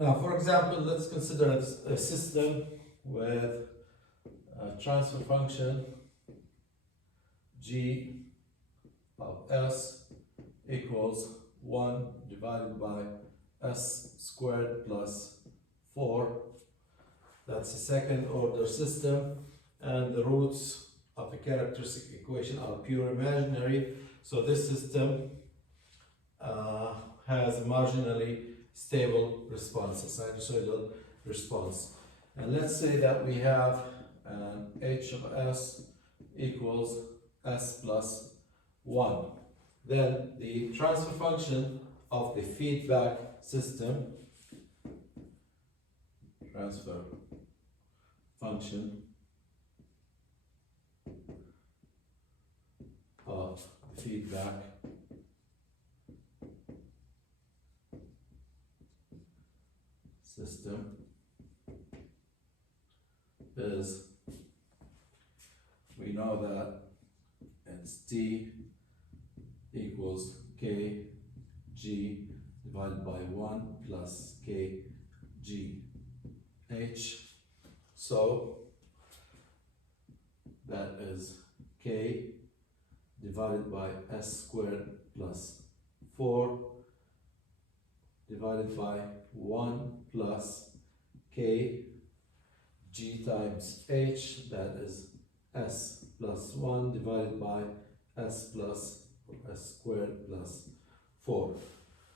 Now, for example, let's consider a system with a transfer function g of s equals 1 divided by s squared plus 4. That's a second order system, and the roots of the characteristic equation are pure imaginary. So this system has a marginally stable response, a sinusoidal response. And let's say that we have an h of s equals s plus 1. Then the transfer function of the feedback system, transfer function of the feedback system is, we know that it's t equals k g divided by 1 plus k g h. So that is k divided by s squared plus 4 divided by 1 plus k g times h, that is s plus 1 divided by s plus s squared plus 4.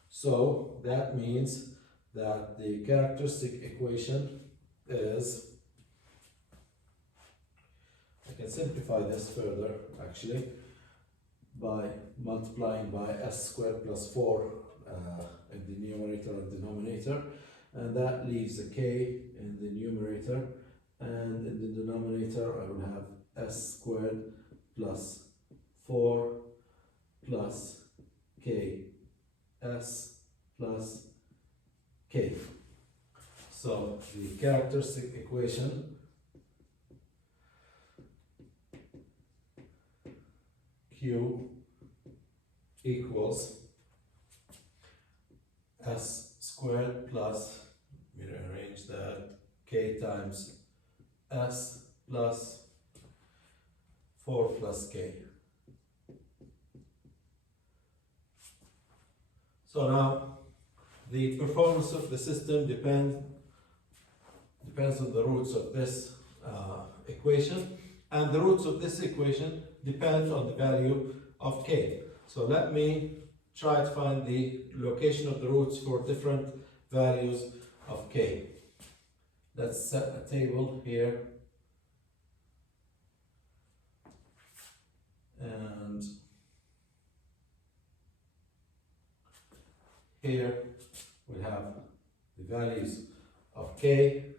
So that means that the characteristic equation is, I can simplify this further actually by multiplying by s squared plus 4 in the numerator and denominator, and that leaves a k in the numerator, and in the denominator I will have s squared plus 4 plus k s plus k. So the characteristic equation Q equals s squared plus, we rearrange that, k times s plus 4 plus k. So now the performance of the system depends on the roots of this equation, and the roots of this equation depend on the value of k. So let me try to find the location of the roots for different values of k. Let's set a table here, and here we have the values of k,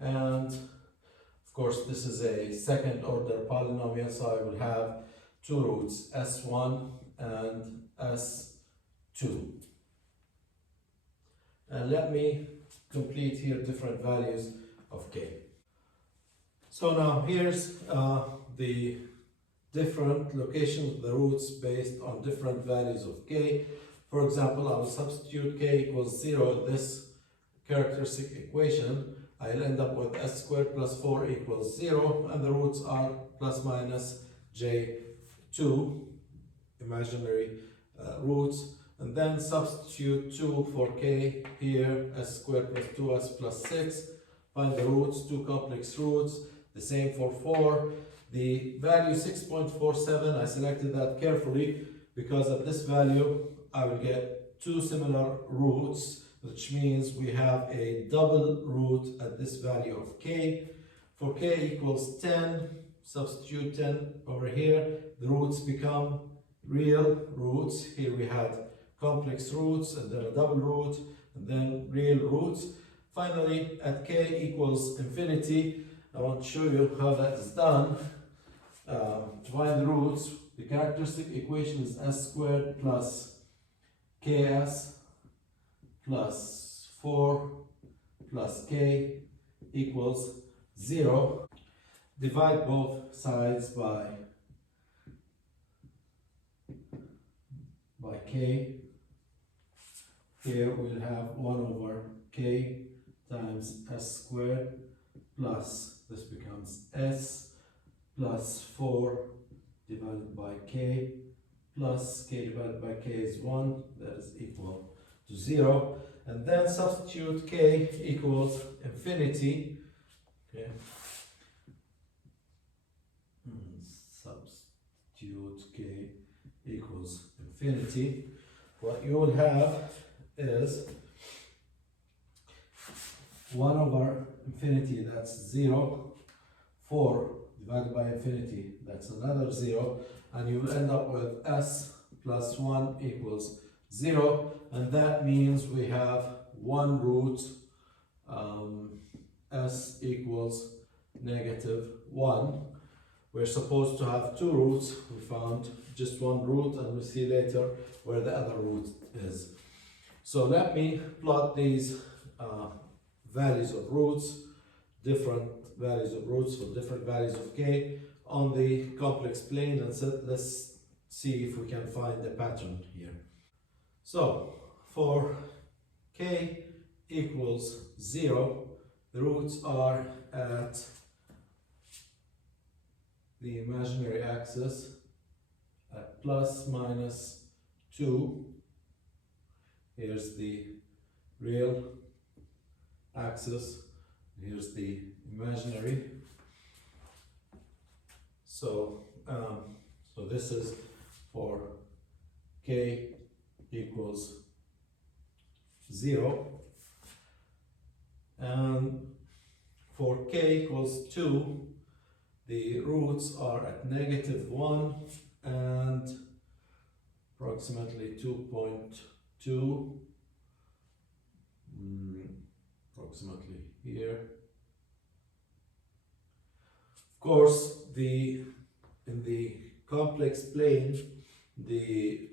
and of course this is a second order polynomial, so I will have two roots, s1 and s2. And let me complete here different values of k. So now here's the different locations of the roots based on different values of k. For example, I will substitute k equals 0 in this characteristic equation. I'll end up with s squared plus 4 equals 0, and the roots are plus minus j2, imaginary roots. And then substitute 2 for k here, s squared plus 2s plus 6. Find the roots, two complex roots, the same for 4. The value 6.47, I selected that carefully because at this value I will get two similar roots, which means we have a double root at this value of k. For k equals 10, substitute 10 over here, the roots become real roots. Here we had complex roots and then a double root and then real roots. Finally, at k equals infinity, I want to show you how that is done. To find the roots, the characteristic equation is s squared plus ks plus 4 plus k equals 0. Divide both sides by k, here we'll have 1 over k times s squared plus, this becomes s plus 4 divided by k plus k divided by k is 1, that is equal to 0. And then substitute k equals infinity. Okay. Substitute k equals infinity. What you will have is 1 over infinity, that's 0. 4 divided by infinity, that's another 0. And you will end up with s plus 1 equals 0. And that means we have one root, s equals -1. We're supposed to have two roots. We found just one root, and we'll see later where the other root is. So let me plot these values of roots, different values of roots for different values of k on the complex plane, and let's see if we can find a pattern here. So for k equals 0, the roots are at the imaginary axis at plus minus 2. Here's the real axis, here's the imaginary. So this is for k equals 0, and for k equals 2, the roots are at -1 and approximately 2.2, approximately here. Of course, in the complex plane, the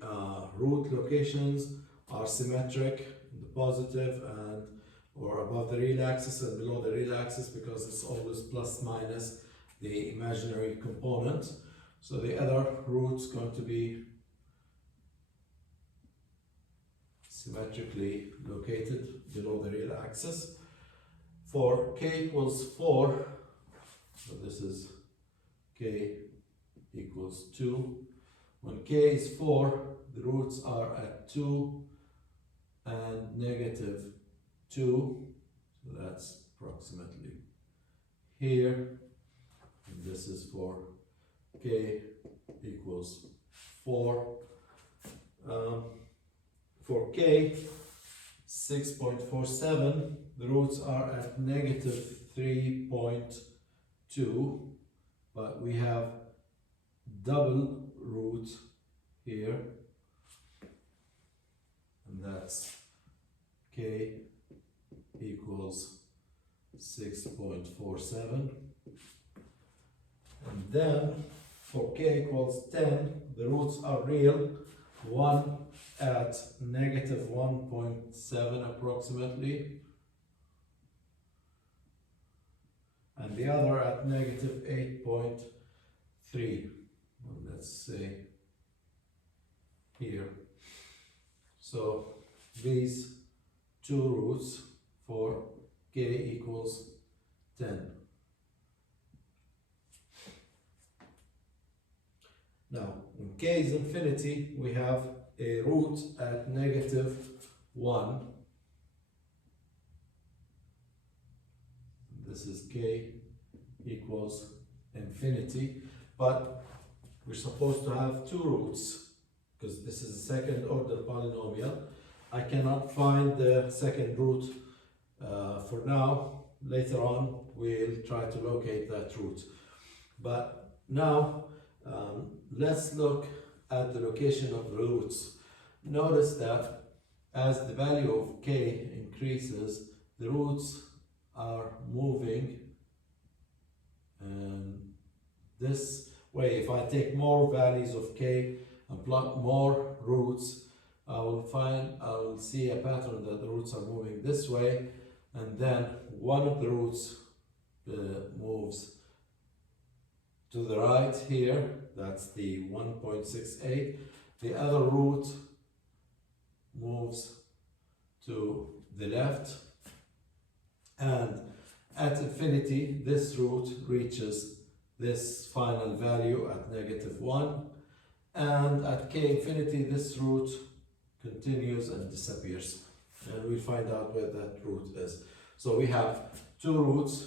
root locations are symmetric, the positive and or above the real axis and below the real axis, because it's always plus minus the imaginary component. So the other root's going to be symmetrically located below the real axis. For k equals 4, so this is k equals 2. When k is 4, the roots are at 2 and -2. So that's approximately here. And this is for k equals 4. For k 6.47, the roots are at -3.2, but we have double root here, and that's k equals 6.47. And then for k equals 10, the roots are real, one at -1.7 approximately, and the other at -8.3. Let's say here. So these two roots for k equals 10. Now, when k is infinity, we have a root at -1. This is k equals infinity, but we're supposed to have two roots because this is a second order polynomial. I cannot find the second root for now. Later on, we'll try to locate that root. But now, let's look at the location of the roots. Notice that as the value of k increases, the roots are moving, and this way, if I take more values of k and plot more roots, I will see a pattern that the roots are moving this way, and then one of the roots moves to the right here, that's the 1.68. The other root moves to the left, and at infinity this root reaches this final value at -1, and at k infinity this root continues and disappears, and we'll find out where that root is. So we have two roots,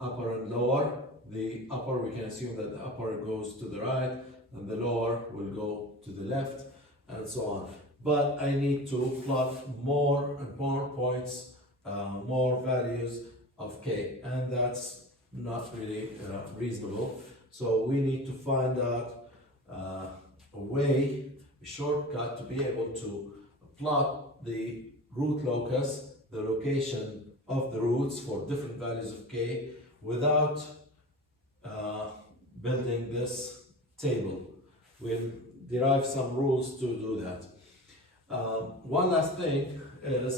upper and lower. The upper, we can assume that the upper goes to the right and the lower will go to the left, and so on. But I need to plot more and more points, more values of k, and that's not really reasonable. So we need to find out a way, a shortcut to be able to plot the root locus, the location of the roots for different values of k, without building this table. We'll derive some rules to do that. One last thing is,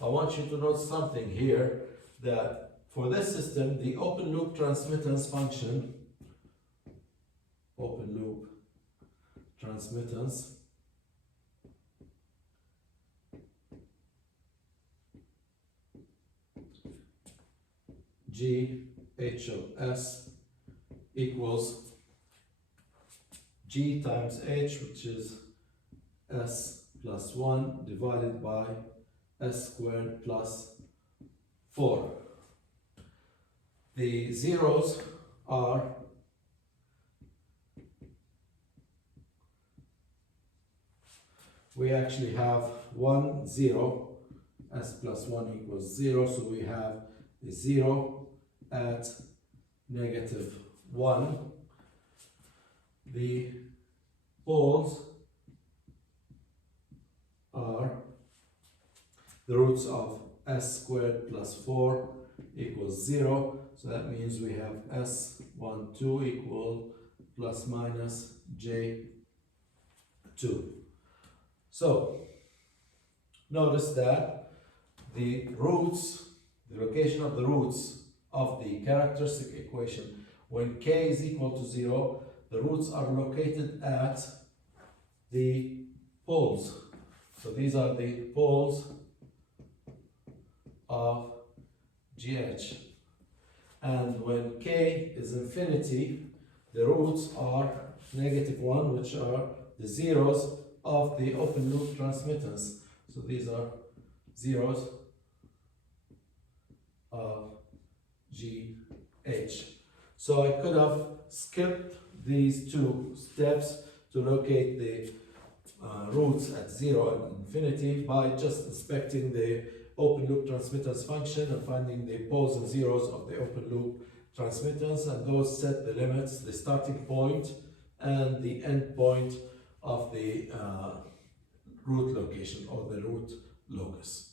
I want you to note something here, that for this system, the open loop transmittance function, open loop transmittance, G h of s equals G times h, which is s plus 1 divided by s squared plus 4. The zeros are we actually have 1, 0, s plus 1 equals 0, so we have a 0 at -1. The poles are the roots of s squared plus 4 equals 0, so that means we have s12 equal plus minus j2. So notice that the roots, the location of the roots of the characteristic equation, when k is equal to 0, the roots are located at the poles. So these are the poles of GH. And when k is infinity, the roots are -1, which are the zeros of the open loop transmittance. So these are zeros of GH. So I could have skipped these two steps to locate the roots at 0 and infinity by just inspecting the open loop transmittance function and finding the poles and zeros of the open loop transmittance, and those set the limits, the starting point and the end point of the root location or the root locus.